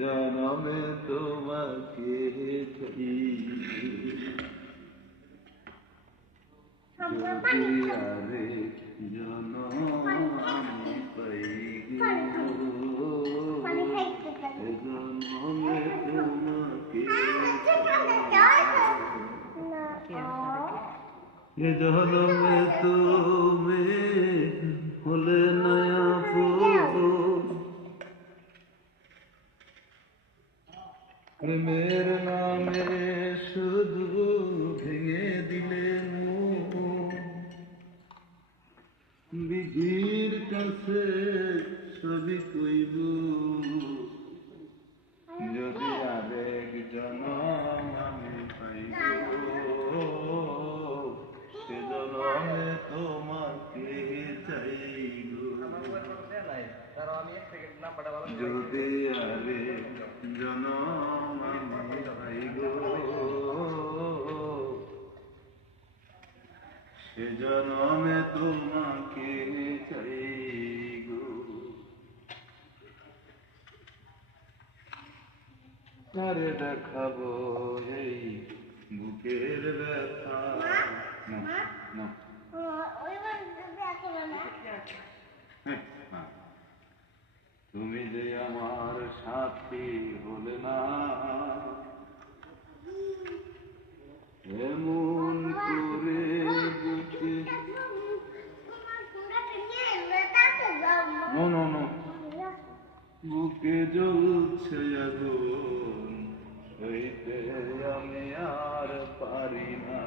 জনমে তোমাকে চাই, যদি আরেক জনম আমি পাই গো, এ জনমে তোমাকে এ জনমে তুমি হলে নয়া প্রেমের নামে শুধু ভেঙে দিলে বিধির কাছে সবই কইব, যদি আরেক জনম আমি পাইব, সে জনমে তোমাকে চাইব, যদি আরেক জনম আমি পাইব, সে জনমে তোমাকে চাই গো। আরে দেখাবো এই বুকের ব্যথা, তুমি যে আমার সাথী হলে না, এমন করে বুকে বুকে জ্বলছে আগুন, সইতে আমি আর পারি না।